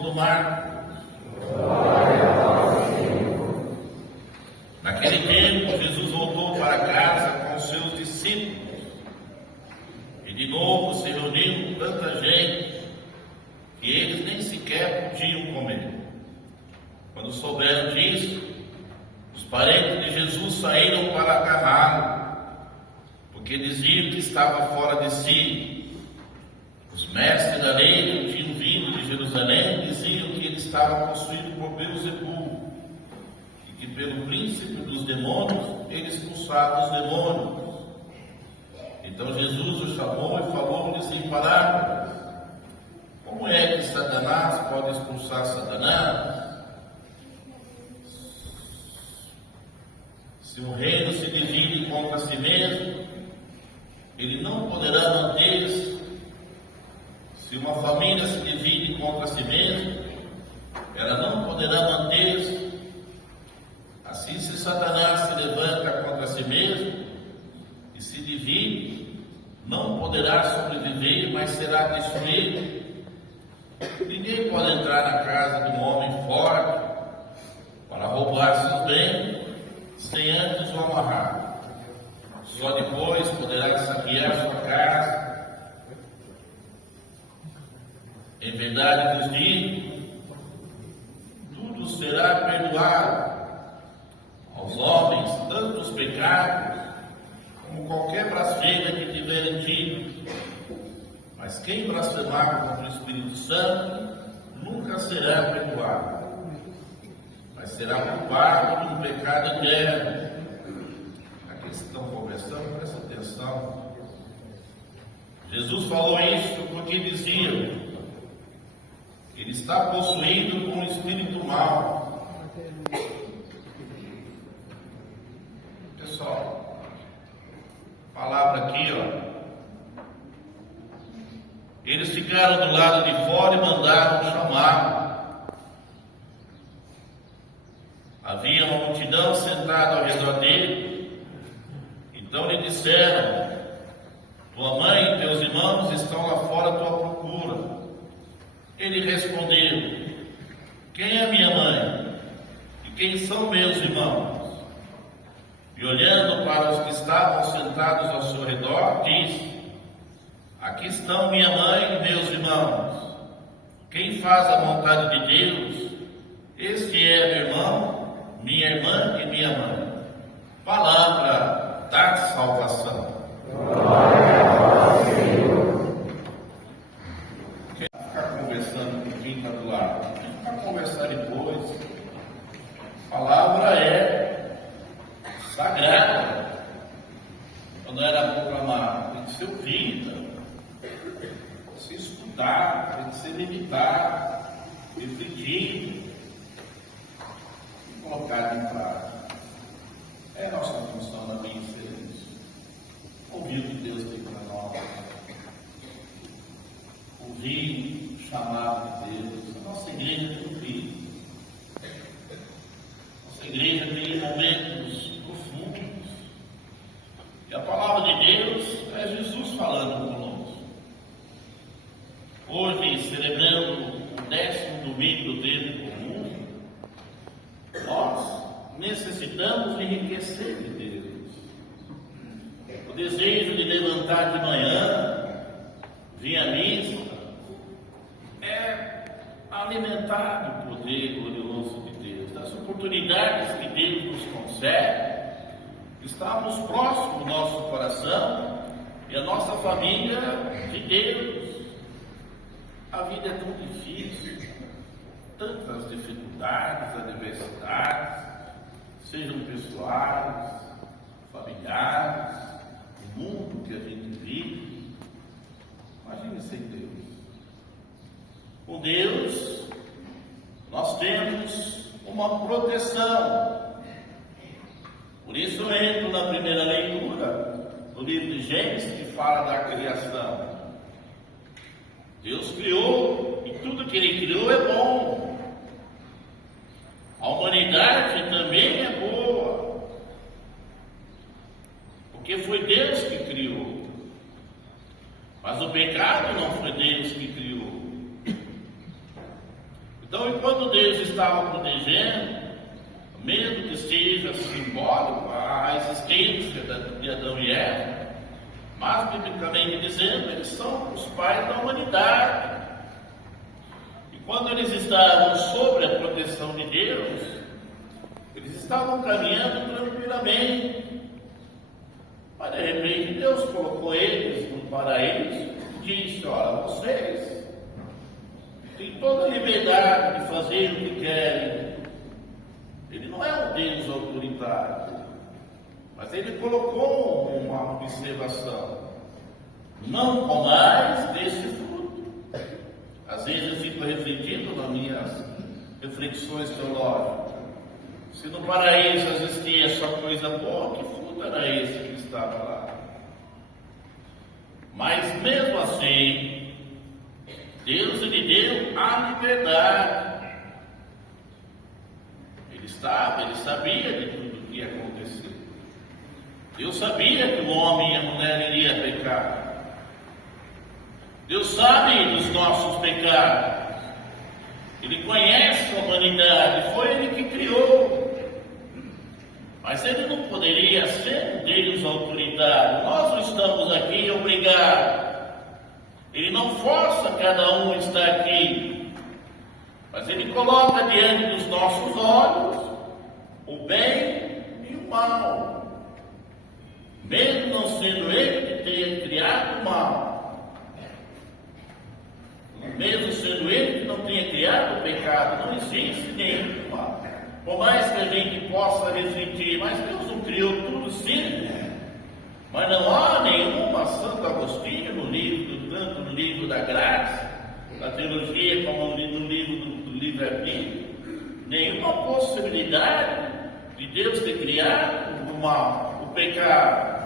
segundo Marcos. Naquele tempo, Jesus voltou para casa com os seus discípulos. E de novo se reuniu tanta gente que eles nem sequer podiam comer. Quando souberam disso, os parentes de Jesus saíram para agarrá-lo, porque diziam que estava fora de si. Os mestres da lei que tinham vindo de Jerusalém diziam que ele estava possuído por Beelzebul, e que pelo príncipe dos demônios ele expulsava os demônios. Então Jesus o chamou e falou-lhes em parábolas: como é que Satanás pode expulsar Satanás? Se um reino se divide contra si mesmo, ele não poderá manter-se. Se uma família se divide contra si mesma, ela não poderá manter-se. Assim, se Satanás se levanta contra si mesmo e se divide, não poderá sobreviver, mas será destruído. Ninguém pode entrar na casa de um homem forte para roubar seus bens sem antes o amarrar. Só depois poderá saquear sua casa. Em verdade vos digo, tudo será perdoado aos homens, tanto os pecados como qualquer blasfêmia que tiverem tido. Mas quem blasfemar contra o Espírito Santo nunca será perdoado, mas será culpado de um pecado eterno. Aqueles que estão conversando, presta atenção. Jesus falou isso porque diziam: ele está possuído por um espírito mau. Pessoal, palavra aqui, ó. Eles ficaram do lado de fora e mandaram chamar. Havia uma multidão sentada ao redor dele. Então lhe disseram: tua mãe e teus irmãos estão lá fora à tua procura. Ele respondeu: quem é minha mãe? E quem são meus irmãos? E olhando para os que estavam sentados ao seu redor, disse: aqui estão minha mãe e meus irmãos. Quem faz a vontade de Deus, este é meu irmão, minha irmã e minha mãe. Palavra da salvação. Glória a Deus, Senhor. Ficar conversando com quem está do lado, ficar conversar depois. A palavra é sagrada. Quando era proclamada, tem que ser ouvida, tem que ser estudada, tem que ser meditada, refletida e colocada em prática. É nossa função na minha experiência. Ouvir o que Deus tem para nós. Ouvir o chamado de Deus. A nossa igreja tem ouvido. Nossa igreja tem momentos profundos. E a palavra de Deus é Jesus falando conosco. Hoje, celebrando o 10º domingo do tempo comum, nós necessitamos enriquecer de Deus. O desejo de levantar de manhã, vir à missa, é alimentar do poder glorioso de Deus, das oportunidades que Deus nos concede. Estamos próximos do nosso coração e a nossa família de Deus. A vida é tão difícil, tantas dificuldades, adversidades, sejam pessoais, familiares, o mundo que a gente vive. Imagine sem Deus. Com Deus, nós temos uma proteção. Por isso eu entro na primeira leitura do livro de Gênesis, que fala da criação. Deus criou e tudo que Ele criou é bom. A humanidade também é boa, porque foi Deus que criou. Mas o pecado não foi Deus que criou. Então, enquanto Deus estava protegendo, mesmo que seja simbólico a existência de Adão e Eva, mas, biblicamente dizendo, eles são os pais da humanidade. E quando eles estavam sob a proteção de Deus, eles estavam caminhando tranquilamente. Mas, de repente, Deus colocou eles no paraíso e disse: olha, vocês têm toda a liberdade de fazer o que querem. Ele não é um Deus autoritário, mas ele colocou uma observação: não comais desse fruto. Às vezes eu fico refletindo nas minhas reflexões teológicas. Se no paraíso existia só coisa boa, que fruto era esse que estava lá? Mas mesmo assim, Deus lhe deu a liberdade. Ele sabia de tudo que ia acontecer. Deus sabia que o homem e a mulher iriam pecar. Deus sabe dos nossos pecados. Ele conhece a humanidade, foi Ele que criou. Mas Ele não poderia ser um Deus autoritário. Nós não estamos aqui obrigados. Ele não força cada um a estar aqui. Mas Ele coloca diante dos nossos olhos o bem e o mal. Mesmo não sendo Ele que tenha criado o mal. Mesmo sendo Ele que não tenha criado o pecado, não existe nenhum mal. Por mais que a gente possa refletir, mas Deus não criou tudo sim. Mas não há nenhuma, Santo Agostinho, no livro, tanto no livro da Graça, da teologia, como no livro do livre-arbítrio, nenhuma possibilidade de Deus ter criado o mal, o pecado.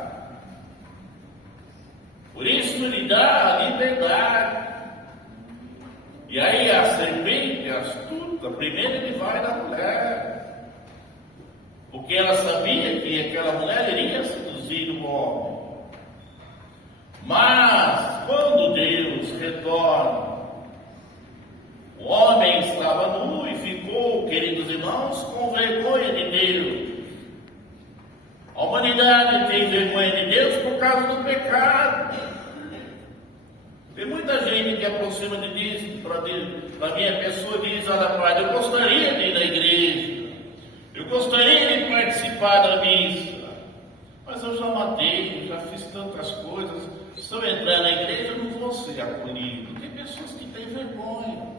Por isso Ele dá a liberdade. E aí a serpente astuta, primeiro ele vai da mulher, porque ela sabia que aquela mulher iria seduzir o homem. Mas quando Deus retorna, o homem estava nu e ficou, queridos irmãos, com vergonha de Deus. A humanidade tem vergonha de Deus por causa do pecado. Tem muita gente que aproxima de Deus, para minha pessoa diz: olha, Pai, eu gostaria de ir na igreja, eu gostaria de participar da missa, mas eu já matei, já fiz tantas coisas, se eu entrar na igreja eu não vou ser acolhido. Tem pessoas que têm vergonha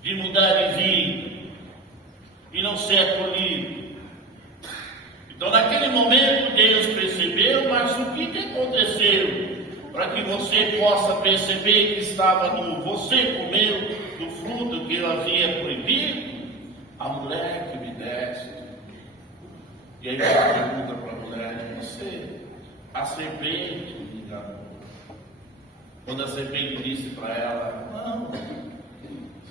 de mudar de vida e não ser acolhido. Então naquele momento Deus percebeu, mas o que aconteceu? Para que você possa perceber que estava nu, você comeu do fruto que eu havia proibido? A mulher que me deste. E aí ela pergunta para a mulher: a serpente me enganou. Quando a serpente disse para ela: não,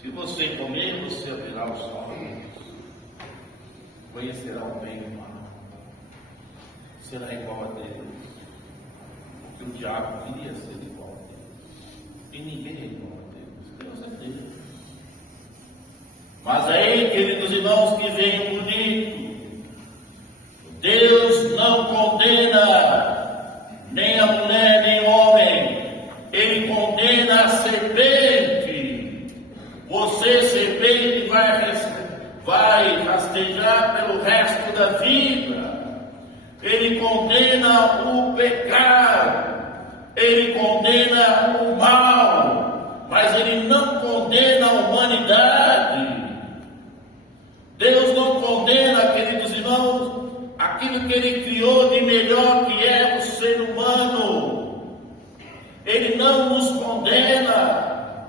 se você comer, você abrirá os olhos, conhecerá o bem e o mal, será igual a Deus. O diabo queria ser igual a Deus. E ninguém é igual a Deus. Deus é Deus. Mas aí, queridos irmãos, que venham bonito. Deus não condena nem a mulher, nem o homem. Ele condena a serpente. Você, serpente, vai rastejar pelo resto da vida. Ele condena o pecado. Ele condena o mal, mas Ele não condena a humanidade. Deus não condena, queridos irmãos, aquilo que Ele criou de melhor, que é o ser humano. Ele não nos condena.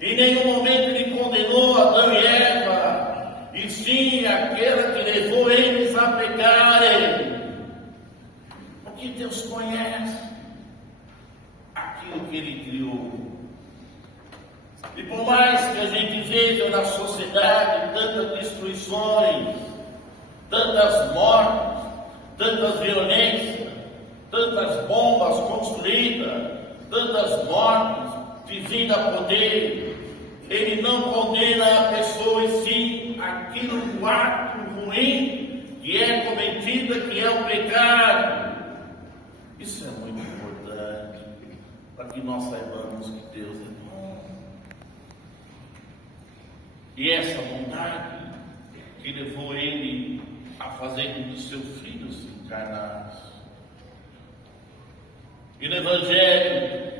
Em nenhum momento Ele condenou Adão e Eva, e sim aquela que levou eles a pecarem. Porque Deus conhece aquilo que Ele criou. E por mais que a gente veja na sociedade tantas destruições, tantas mortes, tantas violências, tantas bombas construídas, tantas mortes de vida a poder, Ele não condena a certeza que é um pecado. Isso é muito importante para que nós saibamos que Deus é bom. E essa bondade que levou ele a fazer com que seu filho se encarnasse. E no Evangelho,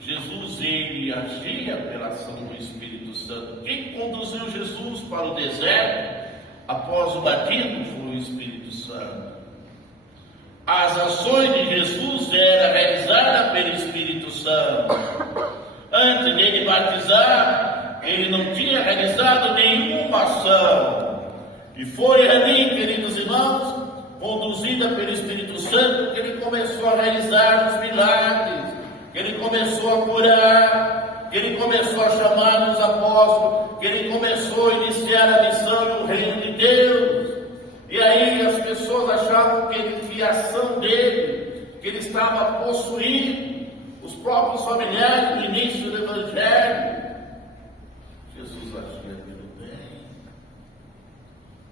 Jesus, ele agia pela ação do Espírito Santo. Quem conduziu Jesus para o deserto após o batismo foi o Espírito Santo. As ações de Jesus eram realizadas pelo Espírito Santo. Antes dele batizar, ele não tinha realizado nenhuma ação. E foi ali, queridos irmãos, conduzida pelo Espírito Santo, que ele começou a realizar os milagres, que ele começou a curar, que ele começou a chamar os apóstolos, que ele começou a iniciar a missão no reino de Deus. E aí as pessoas achavam que a ação dele, que ele estava possuindo os próprios familiares no início do Evangelho. Jesus agia pelo bem.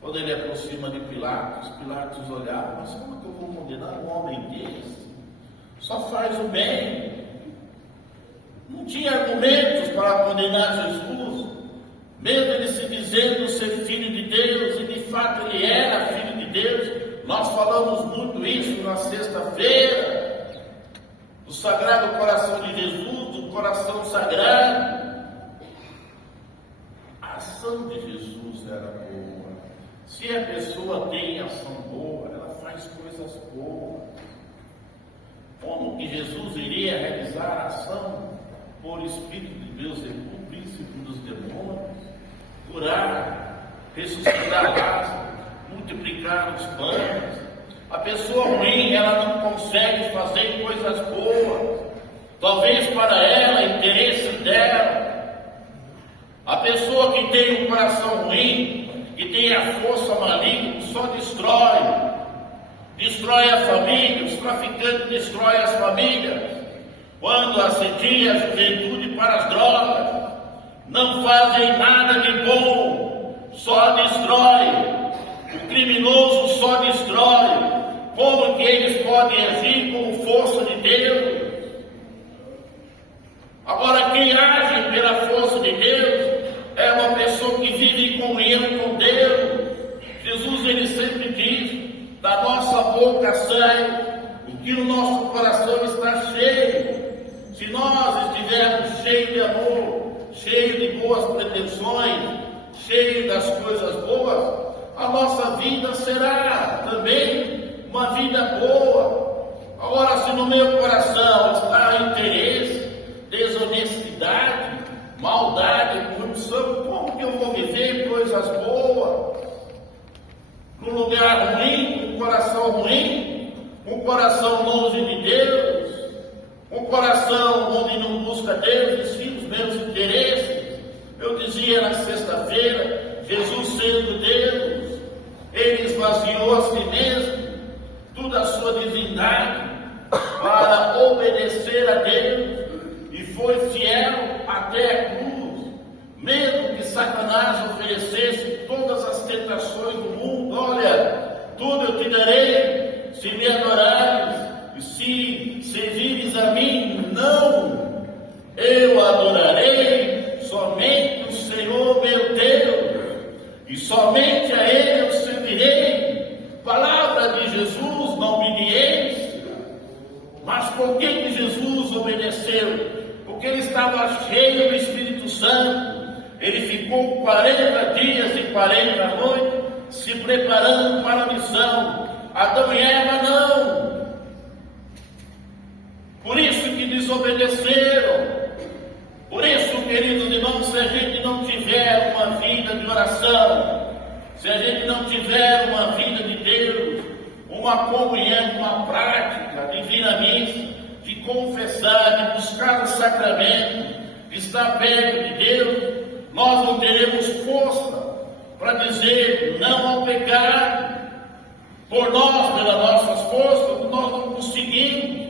Quando ele aproxima de Pilatos, Pilatos olhava: mas como é que eu vou condenar um homem desse? Só faz o bem. Não tinha argumentos para condenar Jesus, mesmo ele se dizendo ser filho de Deus, e de fato ele era filho de Deus. Nós falamos muito isso na sexta-feira, do Sagrado Coração de Jesus, do coração sagrado. A ação de Jesus era boa. Se a pessoa tem ação boa, ela faz coisas boas. Como que Jesus iria realizar a ação por Espírito de Deus, o príncipe dos demônios, curar, ressuscitar Lázaro, multiplicar os pães? A pessoa ruim, ela não consegue fazer coisas boas, talvez para ela, interesse dela. A pessoa que tem um coração ruim, que tem a força maligna, só destrói a família. Os traficantes destroem as famílias. Quando assedia a juventude para as drogas, não fazem nada de bom, só destrói. O criminoso só destrói. Como que eles podem agir com força de Deus? Agora, quem age pela força de Deus é uma pessoa que vive em comunhão com Deus. Jesus, ele sempre diz: da nossa boca sai o que o nosso coração está cheio. Se nós estivermos cheios de amor, cheios de boas pretensões, cheios das coisas boas, a nossa vida será também uma vida boa. Agora, se no meu coração está interesse, desonestidade, maldade, corrupção, como que eu vou viver coisas boas? Num lugar ruim, um coração ruim, um coração longe de Deus, um coração onde não busca Deus, e sim os meus interesses. Eu dizia na sexta-feira, Jesus sendo Deus, ele esvaziou a si mesmo, toda a sua divindade, para obedecer a Deus, e foi fiel até a cruz, mesmo que Satanás oferecesse todas as tentações do mundo. Olha, tudo eu te darei, se me adorares, e se servires a mim. Não, eu adorarei somente o Senhor meu Deus, e somente a Ele eu servirei. Palavra de Jesus, não obedieis. Mas por que Jesus obedeceu? Porque ele estava cheio do Espírito Santo. Ele ficou 40 dias e 40 noites se preparando para a missão. Adão e Eva não. Por isso que desobedeceram. Por isso, queridos irmãos, se a gente não tiver uma vida de oração, se a gente não tiver uma vida de Deus, uma comunhão, uma prática de vir à missa, de confessar, de buscar o sacramento, de estar perto de Deus, nós não teremos força para dizer não ao pecado. Por nós, pelas nossas forças, nós não conseguimos.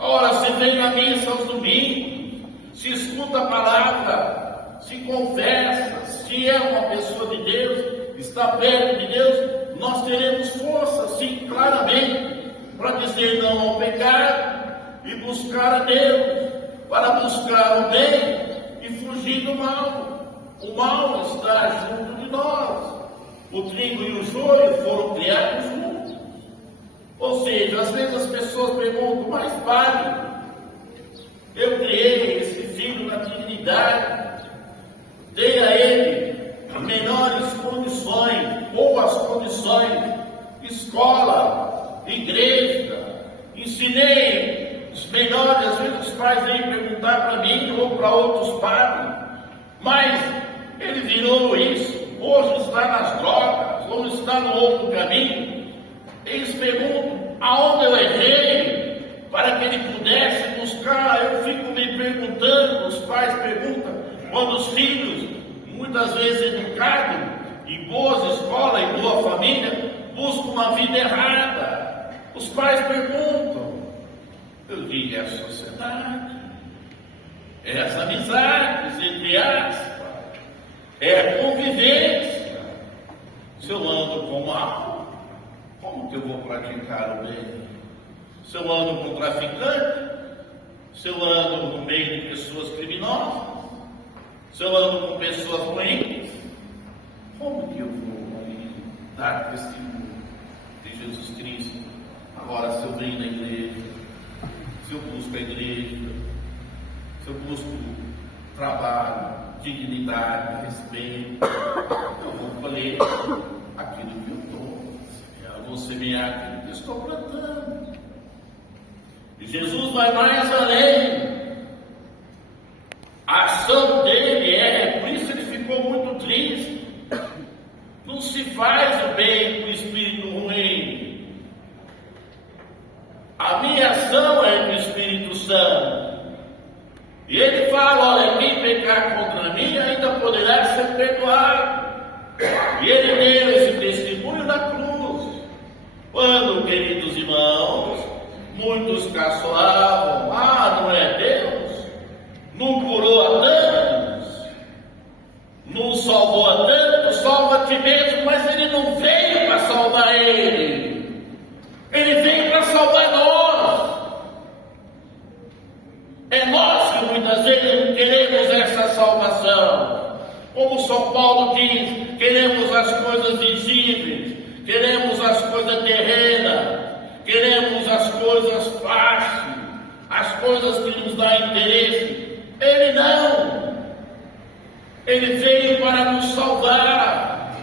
Ora, se vem à missa aos domingos, se escuta a palavra, se conversa, se é uma pessoa de Deus, está perto de Deus, nós teremos força, sim, claramente, para dizer não ao pecado e buscar a Deus, para buscar o bem e fugir do mal. O mal está junto de nós. O trigo e o joio foram criados juntos. Ou seja, às vezes as pessoas perguntam, mas padre, eu criei esse filho na dignidade, dei a ele melhores condições, boas condições, escola, igreja, ensinei os melhores. Às vezes os pais vêm perguntar para mim ou para outros padres, mas ele virou isso, hoje está nas drogas, ou está no outro caminho. Eles perguntam aonde eu errei para que ele pudesse buscar. Eu fico me perguntando, os pais perguntam, quando os filhos, muitas vezes educados, em boas escolas, em boa família, buscam uma vida errada. Os pais perguntam. Eu digo, é a sociedade, é as amizades, entre aspas, é a convivência. Se eu ando com mal, como que eu vou praticar o bem? Se eu ando com traficante, se eu ando no meio de pessoas criminosas, se eu ando com pessoas ruins, como que eu vou dar testemunho de Jesus Cristo? Agora, se eu venho na igreja, se eu busco a igreja, se eu busco trabalho, dignidade, respeito, eu vou colher aquilo que eu dou. Eu vou semear aquilo que eu estou plantando. E Jesus vai mais além. A ação dele por isso ele ficou muito triste. Não se faz o bem com o espírito ruim. A minha ação é com o Espírito Santo. E ele fala, olha, quem pecar contra mim ainda poderá ser perdoado. E ele deu esse testemunho na cruz. Quando, queridos irmãos, muitos caçoavam, não é Deus? Não curou a tantos? Não salvou a tantos? Salva a ti mesmo, mas ele não veio para salvar ele. Ele veio para salvar nós. É nós que muitas vezes queremos essa salvação. Como São Paulo diz, queremos as coisas visíveis, queremos as coisas terrenas, queremos as coisas fáceis, as coisas que nos dão interesse. Ele não. Ele veio para nos salvar.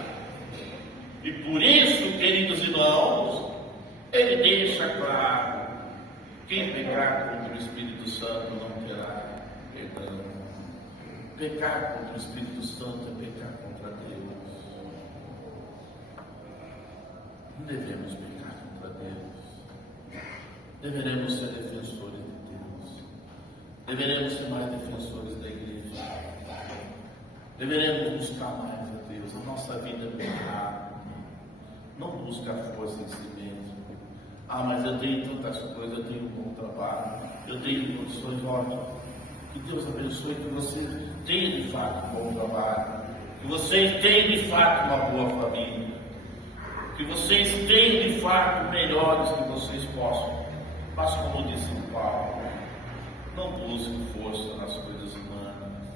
E por isso, queridos irmãos, ele deixa claro: quem pecar contra o Espírito Santo não terá perdão. Pecar contra o Espírito Santo é pecar contra Deus. Não devemos pecar contra Deus. Deveremos ser defensores de Deus. Deveremos ser mais defensores da igreja. Deveremos buscar mais a Deus. A nossa vida é pecar. Não busca força em si mesmo. Mas eu tenho tantas coisas, eu tenho um bom trabalho, eu tenho condições ótimas. Que Deus abençoe, que você tenha de fato um bom trabalho, que vocês tenham de fato uma boa família, que vocês tenham de fato melhores que vocês possam. Mas como disse o Paulo, não busque força nas coisas humanas,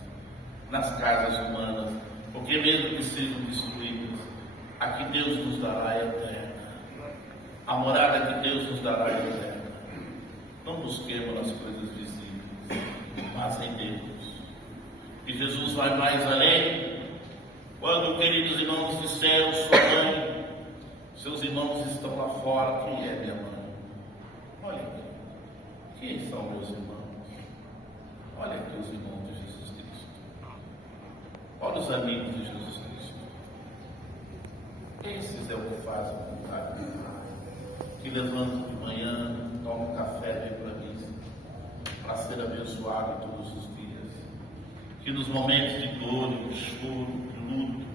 nas casas humanas, porque mesmo que sejam destruídas, a que Deus nos dará é eterna. A morada que Deus nos dará é eterna. Não busquemos as coisas visíveis, mas em Deus. E Jesus vai mais além. Quando, queridos irmãos, disseram sua mãe, seus irmãos estão lá fora, quem é minha mãe? Olha aqui, quem são meus irmãos? Olha aqui os irmãos de Jesus Cristo. Olha os amigos de Jesus Cristo. Esses é o que fazem a vontade de Deus. Que levantam de manhã, tomam café, vem para a missa, para ser abençoado todos os dias. Que nos momentos de dor, de choro, de luto,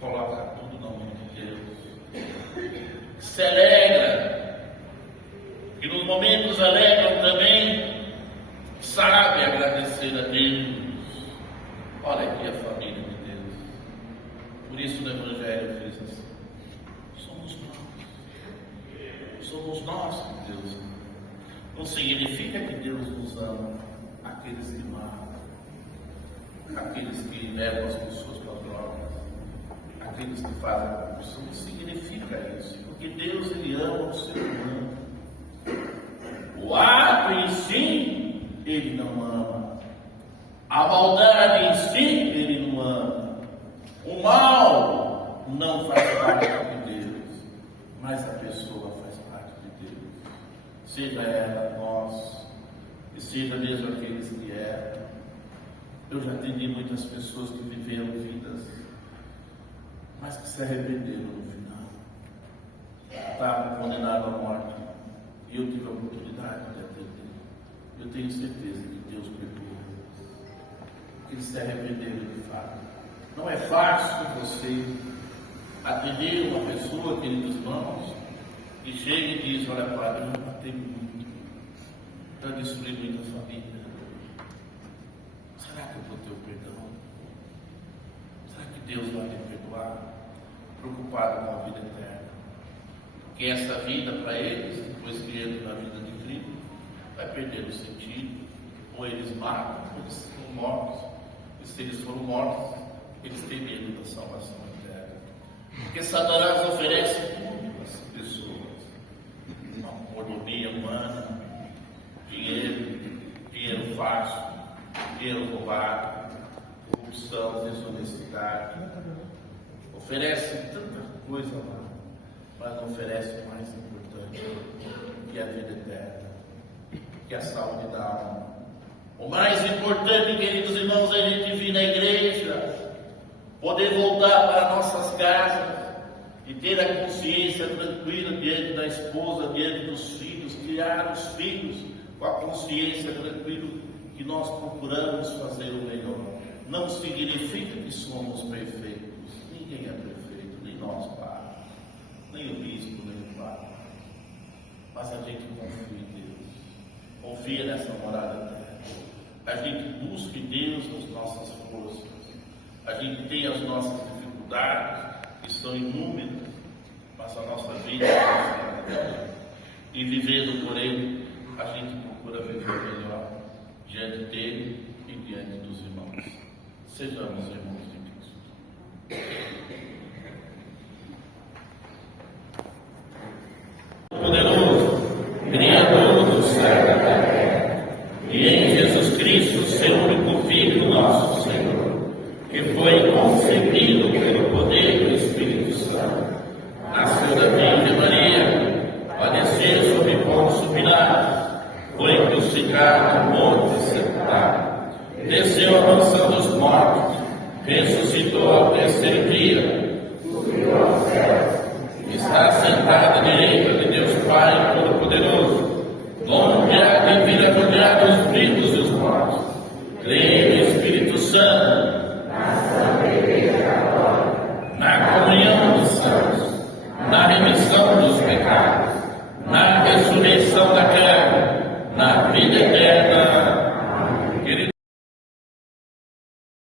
coloca tudo na mão de Deus. Se alegra. Que nos momentos alegram também, sabe agradecer a Deus. Olha aqui a família de Deus. Por isso no Evangelho diz assim: não significa que Deus nos ama. Aqueles que matam, aqueles que levam as pessoas para drogas, aqueles que fazem a corrupção, não significa isso, porque Deus ele ama o ser humano. O ato em si, ele não ama. A maldade em si, ele não ama. O mal não faz parte de Deus, mas a pessoa faz parte de Deus. Seja ela nós, e seja mesmo aqueles que eram. Eu já atendi muitas pessoas que viveram vidas, mas que se arrependeram no final. Estavam condenados à morte. E eu tive a oportunidade de atender. Eu tenho certeza que Deus perdoa. Que eles se arrependeram de fato. Não é fácil você atender uma pessoa, queridos irmãos, que chega e diz: olha, padre, eu já matei muito, já destruí muita família. Será que eu vou ter o perdão? Será que Deus vai me perdoar? Preocupado com a vida eterna. Porque essa vida para eles, depois que entram na vida de Cristo, vai perder o sentido. Ou eles matam, ou eles são mortos. E se eles foram mortos, eles têm medo da salvação eterna. Porque Satanás oferece tudo para as pessoas: uma mordomia humana, dinheiro fácil, dinheiro roubado, corrupção, desonestidade. Oferece tanta coisa lá, mas não oferece o mais importante, que é a vida eterna, que é a saúde da alma. O mais importante, queridos irmãos, é a gente vir na igreja, poder voltar para nossas casas e ter a consciência tranquila diante da esposa, diante dos filhos, criar os filhos com a consciência tranquila que nós procuramos fazer o melhor. Não significa que somos perfeitos. Ninguém é perfeito, nem nós, Pai, nem o bispo, nem o Pai. Mas a gente confia em Deus, confia nessa morada eterna. A gente busca em Deus as nossas forças. A gente tem as nossas dificuldades, que são inúmeras, mas a nossa vida é e vivendo por Ele, a gente procura viver melhor diante dele e diante dos irmãos. Sejamos irmãos de Cristo. Poderoso, Criador do céu e da terra, e em Jesus Cristo, seu único Filho, nosso Senhor, que foi concebido pelo poder do Espírito Santo, nasceu da Virgem Maria, padeceu sob Pôncio Pilatos, foi crucificado, morto e sepultado, desceu à mansão dos mortos, ressuscitou ao terceiro dia, subiu aos céus, está sentado à direita de Deus Pai Todo-Poderoso, onde há de vir a julgar os vivos e os mortos. Creio no Espírito Santo, na Santa Igreja Católica, na comunhão dos santos, na remissão dos pecados, na ressurreição da carne, na vida eterna.